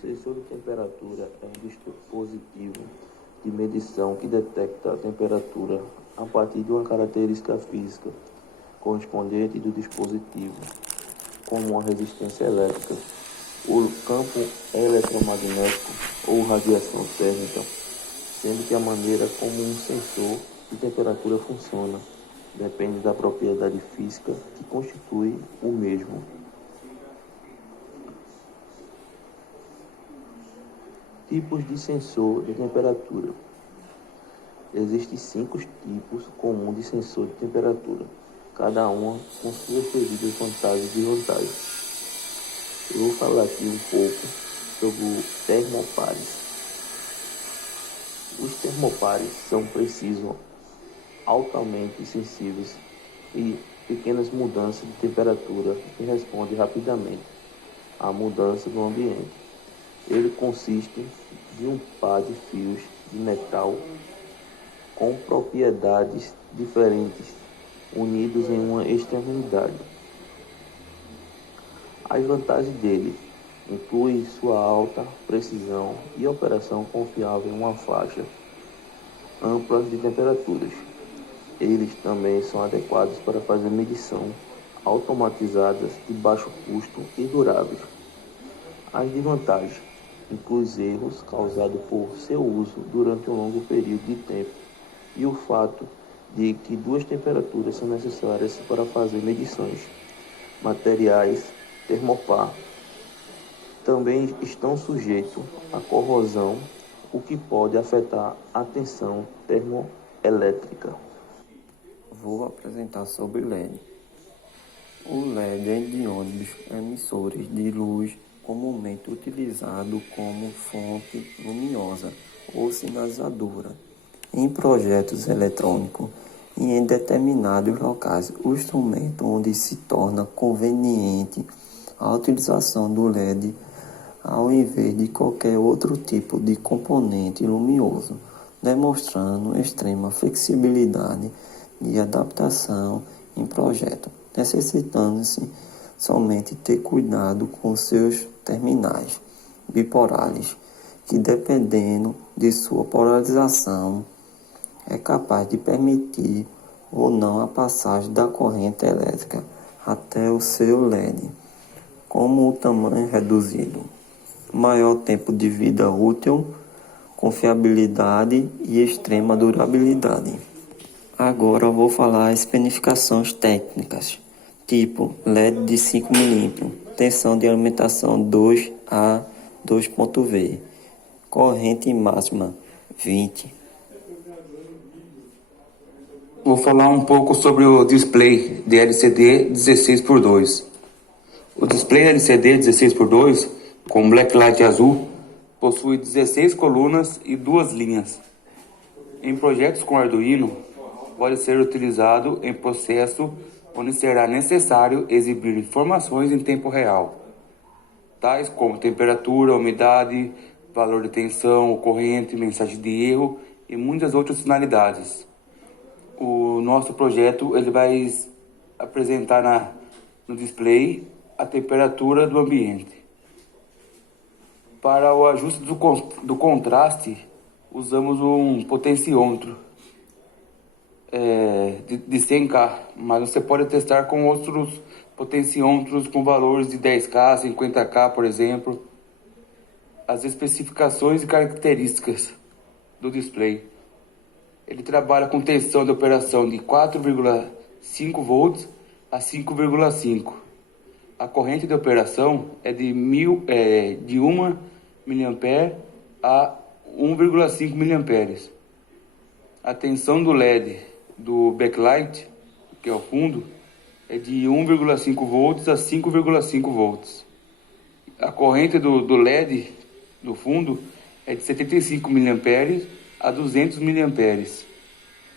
Sensor de temperatura é um dispositivo de medição que detecta a temperatura a partir de uma característica física correspondente do dispositivo, como a resistência elétrica, o campo eletromagnético ou radiação térmica, sendo que a maneira como um sensor de temperatura funciona depende da propriedade física que constitui o mesmo. Tipos de sensor de temperatura. Existem 5 tipos comuns de sensor de temperatura, cada uma com suas devidas vantagens e desvantagens. Eu vou falar aqui um pouco sobre o termopares. Os termopares são precisos, altamente sensíveis e pequenas mudanças de temperatura que respondem rapidamente à mudança do ambiente. Ele consiste de um par de fios de metal com propriedades diferentes unidos em uma extremidade. As vantagens dele incluem sua alta precisão e operação confiável em uma faixa ampla de temperaturas. Eles também são adequados para fazer medição automatizadas de baixo custo e duráveis. As desvantagens incluem erros causados por seu uso durante um longo período de tempo e o fato de que 2 temperaturas são necessárias para fazer medições. Materiais termopar também estão sujeitos à corrosão, o que pode afetar a tensão termoelétrica. Vou apresentar sobre LED. O LED é de ônibus emissores de luz comumente utilizado como fonte luminosa ou sinalizadora em projetos eletrônicos e em determinados locais. O instrumento onde se torna conveniente a utilização do LED ao invés de qualquer outro tipo de componente luminoso, demonstrando extrema flexibilidade de adaptação em projeto, necessitando-se somente ter cuidado com seus terminais bipolares, que dependendo de sua polarização, é capaz de permitir ou não a passagem da corrente elétrica até o seu LED, como o tamanho reduzido, maior tempo de vida útil, confiabilidade e extrema durabilidade. Agora vou falar as especificações técnicas, tipo LED de 5 mm, tensão de alimentação 2 a 2.V, corrente máxima 20. Vou falar um pouco sobre o display de LCD 16x2. O display LCD 16x2, com backlight azul, possui 16 colunas e 2 linhas. Em projetos com Arduino, pode ser utilizado em processo onde será necessário exibir informações em tempo real, tais como temperatura, umidade, valor de tensão, corrente, mensagem de erro e muitas outras finalidades. O nosso projeto ele vai apresentar no display a temperatura do ambiente. Para o ajuste do contraste, usamos um potenciômetro de 100K, mas você pode testar com outros potenciômetros com valores de 10K, 50K, por exemplo. As especificações e características do display. Ele trabalha com tensão de operação de 4,5 volts a 5,5. A corrente de operação é de 1 mA a 1,5 mA. A tensão do LED do backlight, que é o fundo, é de 1,5 volts a 5,5 volts. A corrente do LED do fundo é de 75 mA a 200 mA.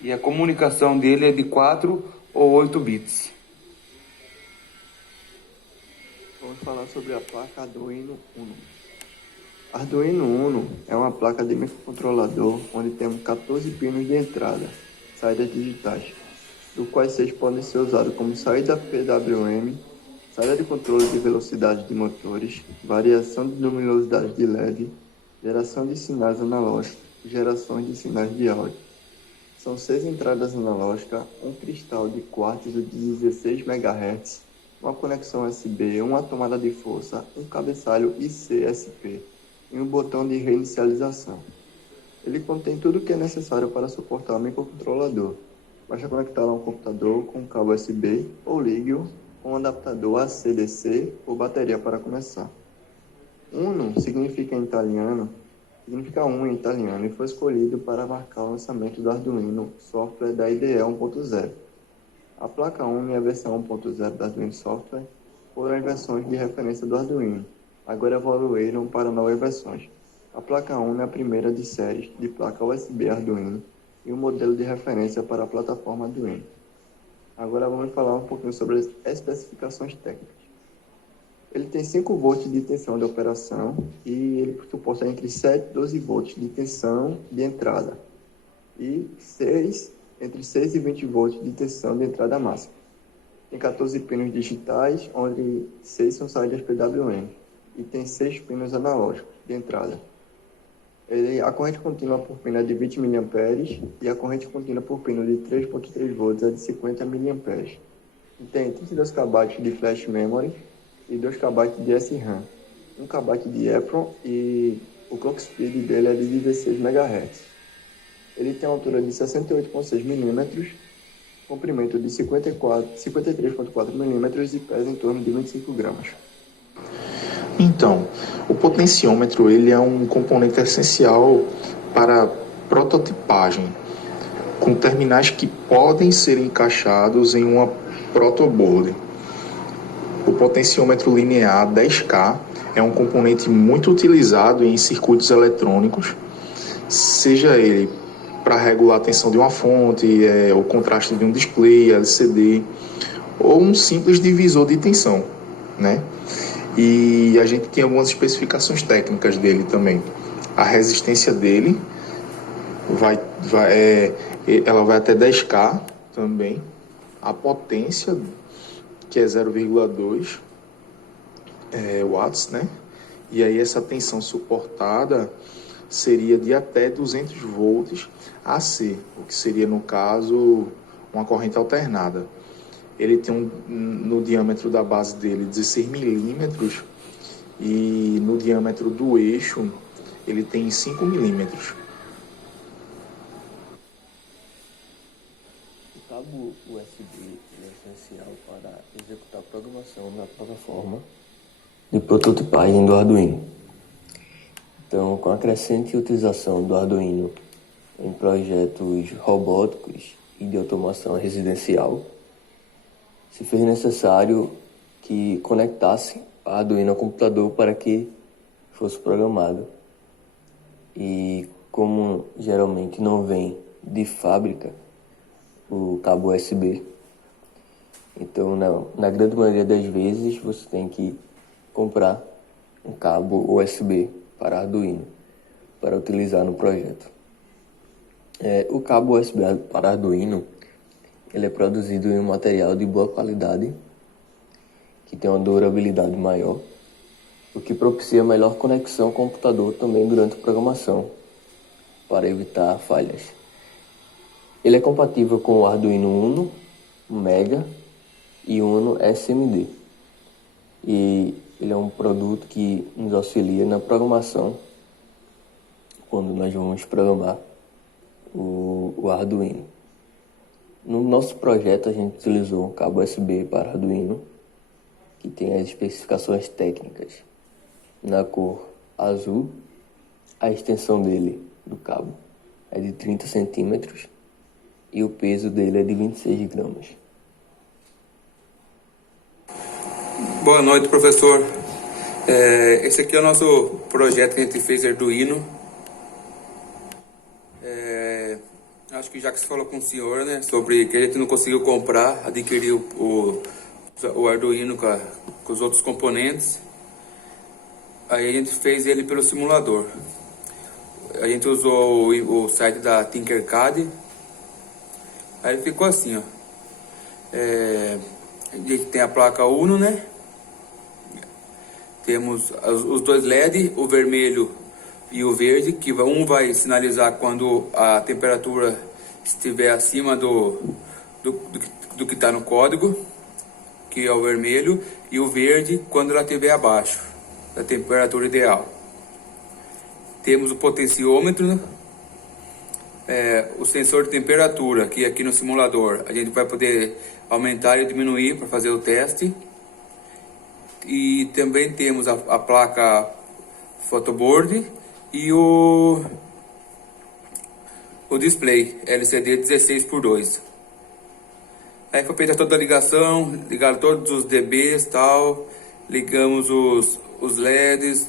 E a comunicação dele é de 4 ou 8 bits. Vamos falar sobre a placa Arduino Uno. Arduino Uno é uma placa de microcontrolador onde temos 14 pinos de entrada, saídas digitais, do quais 6 podem ser usados como saída PWM saída de controle de velocidade de motores, variação de luminosidade de LED, geração de sinais analógicos, gerações de sinais de áudio. São 6 entradas analógicas, um cristal de quartzo de 16 MHz, uma conexão USB, uma tomada de força, um cabeçalho IC/SP e um botão de reinicialização. Ele contém tudo o que é necessário para suportar o microcontrolador. Basta conectá-lo a um computador com um cabo USB ou ligue-o com um adaptador AC/DC ou bateria para começar. Uno significa um em italiano e foi escolhido para marcar o lançamento do Arduino software da IDE 1.0. A placa Uno e a versão 1.0 da Arduino Software foram as versões de referência do Arduino. Agora evoluíram para novas versões. A placa Uno é a primeira de séries de placa USB Arduino e um modelo de referência para a plataforma Arduino. Agora vamos falar um pouquinho sobre as especificações técnicas. Ele tem 5 volts de tensão de operação e ele suporta entre 7 e 12 volts de tensão de entrada e entre 6 e 20 volts de tensão de entrada máxima. Tem 14 pinos digitais, onde 6 são saídas PWM e tem 6 pinos analógicos de entrada. A corrente contínua por pino é de 20 mA e a corrente contínua por pino de 3.3 volts é de 50 mA. E tem 32 KB de flash memory e 2 KB de SRAM, 1 KB de EEPROM e o clock speed dele é de 16 MHz. Ele tem uma altura de 68,6 mm, comprimento de 53,4 mm e pesa em torno de 25 gramas. Então, o potenciômetro ele é um componente essencial para prototipagem, com terminais que podem ser encaixados em uma protoboard. O potenciômetro linear 10K é um componente muito utilizado em circuitos eletrônicos, seja ele para regular a tensão de uma fonte, o contraste de um display, LCD, ou um simples divisor de tensão, né? E a gente tem algumas especificações técnicas dele também. A resistência dele ela vai até 10K também. A potência, que é 0,2 watts, né? E aí essa tensão suportada seria de até 200 volts AC, o que seria, no caso, uma corrente alternada. Ele tem no diâmetro da base dele 16 milímetros e no diâmetro do eixo ele tem 5 milímetros. O cabo USB é essencial para executar a programação na plataforma de prototipagem do Arduino. Então, com a crescente utilização do Arduino em projetos robóticos e de automação residencial, se fez necessário que conectasse a Arduino ao computador para que fosse programado. E como geralmente não vem de fábrica o cabo USB, então na grande maioria das vezes você tem que comprar um cabo USB para Arduino para utilizar no projeto. O cabo USB para Arduino ele é produzido em um material de boa qualidade, que tem uma durabilidade maior, o que propicia melhor conexão ao computador também durante a programação, para evitar falhas. Ele é compatível com o Arduino Uno, Mega e Uno SMD. E ele é um produto que nos auxilia na programação, quando nós vamos programar o Arduino. No nosso projeto, a gente utilizou um cabo USB para Arduino, que tem as especificações técnicas na cor azul. A extensão dele, do cabo, é de 30 centímetros e o peso dele é de 26 gramas. Boa noite, professor. Esse aqui é o nosso projeto que a gente fez Arduino. Acho que já que você falou com o senhor, né, sobre que a gente não conseguiu adquirir o Arduino com os outros componentes, aí a gente fez ele pelo simulador. A gente usou o site da Tinkercad, aí ficou assim, ó. A gente tem a placa Uno, né, Temos os dois LED, o vermelho e o verde, que um vai sinalizar quando a temperatura estiver acima do que está no código, que é o vermelho, e o verde quando ela estiver abaixo da temperatura ideal. Temos o potenciômetro, o sensor de temperatura, que aqui no simulador a gente vai poder aumentar e diminuir para fazer o teste. E também temos a placa photoboard e o display LCD 16:2. Aí foi feita toda a ligação, ligaram todos os DBs, tal, ligamos os LEDs,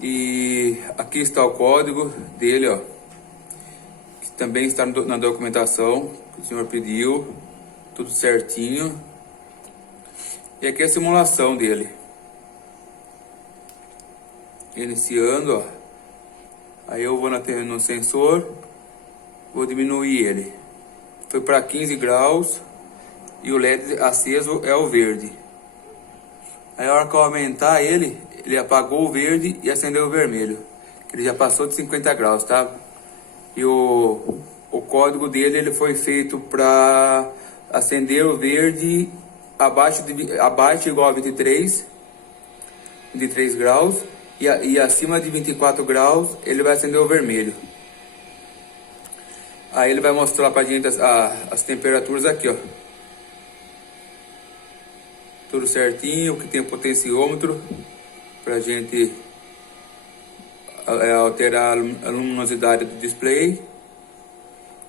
e aqui está o código dele, ó, que também está na documentação que o senhor pediu, tudo certinho. E aqui é a simulação dele, iniciando, ó. Aí eu vou no sensor, vou diminuir ele, foi para 15 graus, e o LED aceso é o verde. Aí a hora que eu aumentar ele apagou o verde e acendeu o vermelho, ele já passou de 50 graus, tá? E o código dele, ele foi feito para acender o verde abaixo igual a 23 graus, e acima de 24 graus ele vai acender o vermelho. Aí ele vai mostrar pra gente as temperaturas aqui, ó, tudo certinho, que tem o potenciômetro pra gente alterar a luminosidade do display.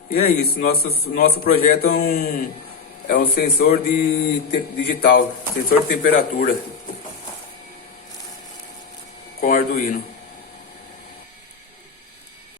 E é isso, nosso projeto é um sensor digital, sensor de temperatura com Arduino.